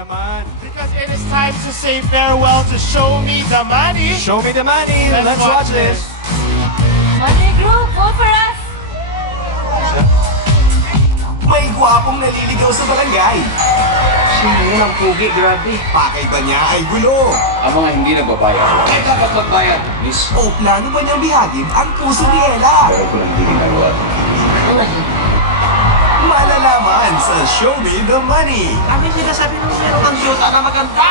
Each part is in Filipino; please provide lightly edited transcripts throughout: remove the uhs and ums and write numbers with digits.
Because it is time to say farewell to Show Me the Money. Show me the money. Let's watch this. Money Group, vote for us! May gwapong naliligaw sa barangay. Sino ng pugi, grabe. Pakay ba niya ay gulo? Ang mga hindi nagbabayad, ay dapat magbayad, miss. O plano ba niyang bihagin ang puso ni Ella? Pero ko lang hindi ginagawa. Malalaman sa Show Me the Money. Kami sinasabi nung meron ang syuta na maganda.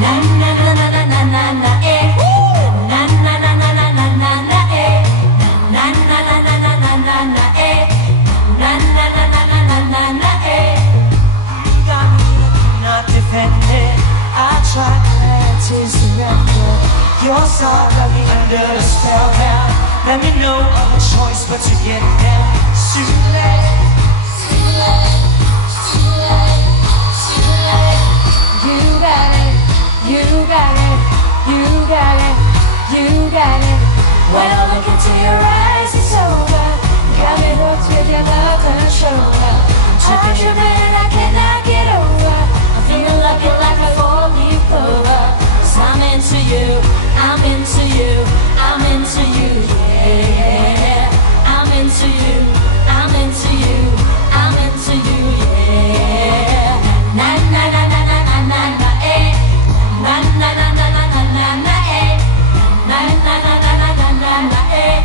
Na na na na na na na na eh. Na na na na na na na na eh. Na na na na na na na na eh. Na na na na na na na na eh. Got me not defended. I tried to surrender. Your song got me under the spell now. Let me know of a choice, but you get there. It's too late. Too late, too late, too late. You got it, you got it, you got it, you got it. When I look into your eyes, it's over. Got me hooked with your love and shoulder. I'm tripping and I cannot get over. I'm feeling lucky like a four-leaf clover. 'Cause I'm into you, I'm into you, I'm into you, yeah. I'm into you, I'm into you, I'm into you, yeah. Na na na na na na na na eh. Na na na na na na na na eh. Na na na na na na na na eh.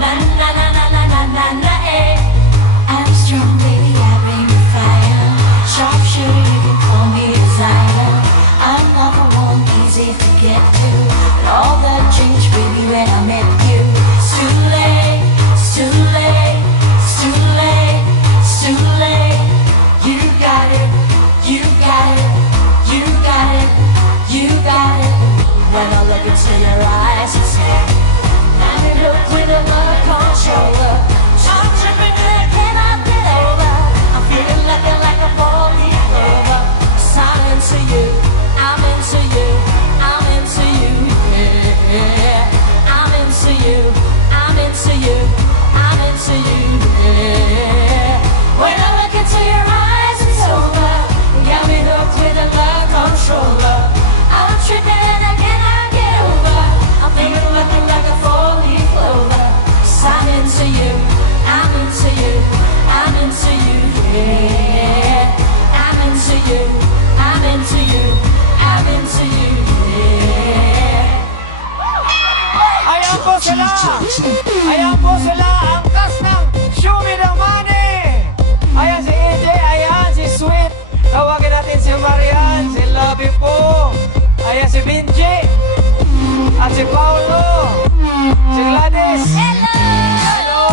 Na na na na na na na na eh. I'm strong, baby, I bring the fire. Sharpshooter, you can call me designer. I'm not the one easy to get to. But all that changed, baby, when I met you. It's too late, it's too late, it's too late, it's too late. You got it, you got it, you got it, you got it. When I look into your eyes, it's like I'm in love with a love controller. I'm tripping and I cannot get over. I'm feeling like a four-leaf clover. 'Cause I'm into you, I'm into you, I'm into you, yeah. I'm into you, I'm into you, I'm into you, yeah. When I look into your eyes, it's over. You got me hooked with a love controller. I'm tripping and I cannot get over. I'm feeling like a four-leaf clover. 'Cause I'm into you, I'm into you, I'm into you, yeah. I'm into you, I'm into you, I'm into you, yeah. Ayan po sila! Ayan po sila! Ang cast ng Show Me the Money! Ayan si AJ, ayan si Sweet. Tawagin natin si Marian, si Lovey po. Ayan si Benji. At si Paulo. Si Gladys. Hello! Hello!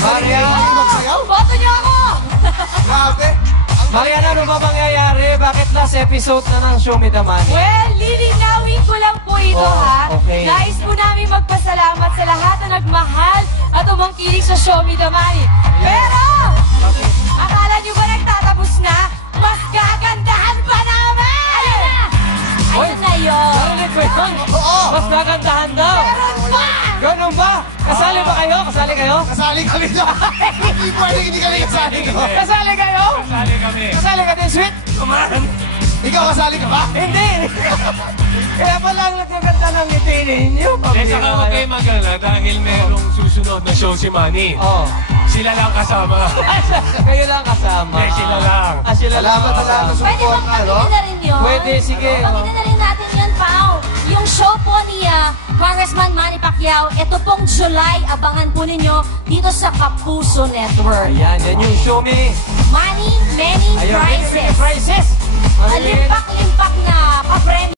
Marian. Boto niyo ako! Grabe! Marian, ano ba mangyayari? Bakit last episode na ng Show Me the Money? Well, lilinawin ko lang po ito, Oh, ha? okay. Nais po namin magpasalamat sa lahat na nagmahal at umangkilig sa Show Me the Money. Pero, akala nyo ba nagtatapos na? Mas gagandahan pa namin! Ayun na! Ayun na yun! Narinig ko yun? Oo! Mas nagandahan daw! Meron pa! Ganun ba? Kasali ba kayo? Kasali kayo? Kasali kami na! Hindi pwede hindi kami kasali ko. Kasali kayo? Kasali kami. Kasali ka din, Sweet? Ikaw kasali ka ba? Hindi! Kaya pala ang nagkaganda ng ngiti ninyo. Eh, saka huwag kayo mag-alala dahil merong susunod na show si Manny. Oh. Sila lang kasama. Kayo lang kasama. Eh, sila lang. Ah, sila lang. Salamat sa Pwede support bang no? pagkita na rin yun? Pwede, sige. Pagkita na rin natin yan, Pao. Yung show po ni Congressman Manny Pacquiao, ito pong July, abangan po ninyo dito sa Kapuso Network. Ayan, yan yung Show Me. Many, many Ayun, prizes. prizes. Limpak-limpak na pa-premyo.